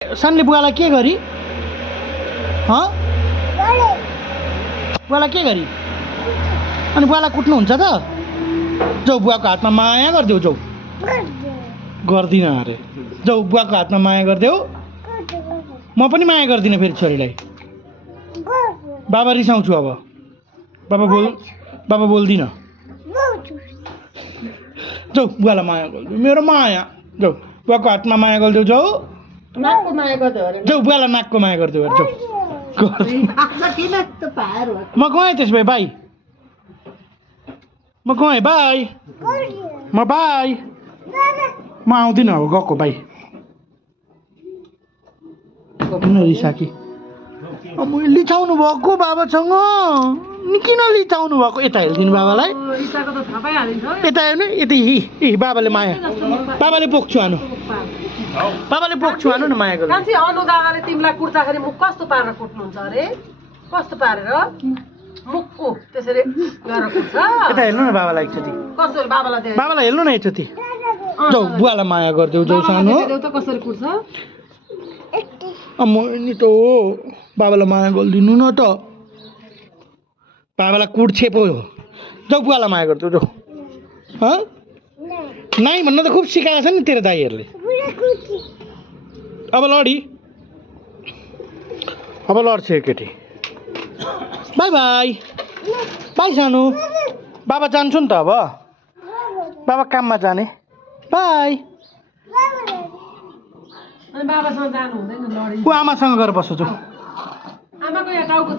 सानले बुवालाई के गरी बुवालाई के गरी अनि बुवालाई कुट्नुहुन्छ त जाऊ बुवाको हातमा माया गरिदेऊ जाऊ गर्दिनँ अरे जाऊ बुवाको हातमा माया गरिदेऊ म पनि माया गर्दिनँ फेरि छोरीलाई बाबा रिसाउँछु अब बाबा बोल्दिनँ जाऊ बुवालाई माया गरिदेऊ मेरो माया जाऊ बुवाको हातमा माया गरिदेऊ जाऊ नाकको माया गर्दै हो जाऊ बुवालाई नाकको माया गरिदेऊ अरे जाऊ म गएँ त्यसो भए बाई म गएँ बाई म बाई म आउँदिनँ अब गएको बाई किन रिसाकी लिचाउनु भएको बाबासँग किन लिचाउनु भएको यता हेरिदिनु बाबालाई यता हेर्नु यति बाबाले माया बाबाले पोख्छु हानु बाबाले पोख्छु हानु न माया गर्नु अनु दादाले तिमीलाई कुट्दाखेरि मुख कस्तो पारेर कुट्नुहुन्छ अरे कस्तो पारेर मुखको त्यसरी गरेर कुट्छ यता हेर्नु न बाबालाई एकचोटि कसरी बाबालाई हेर्नु न एकचोटि जाऊ बुवालाई माया गरिदेऊ जाऊ सानो त कसरी कुट्छ नि त हो बाबालाई माया गरिदिनु न त बाबालाई कुट्छे पो हो जाऊ बुवालाई माया गरिदेऊ जाऊ नाइ भन्न त खुब सिकाएको छ नि तेरो दाइहरूले अब लड्छ केटी बाई बाई बाई सानो बाबा जान्छु नि त अब बाबा काममा जाने बाई बाबासँग जानु हुँदैन लडी ऊ आमासँग गएर बस्छु जाऊ आमाको यहाँ टाउको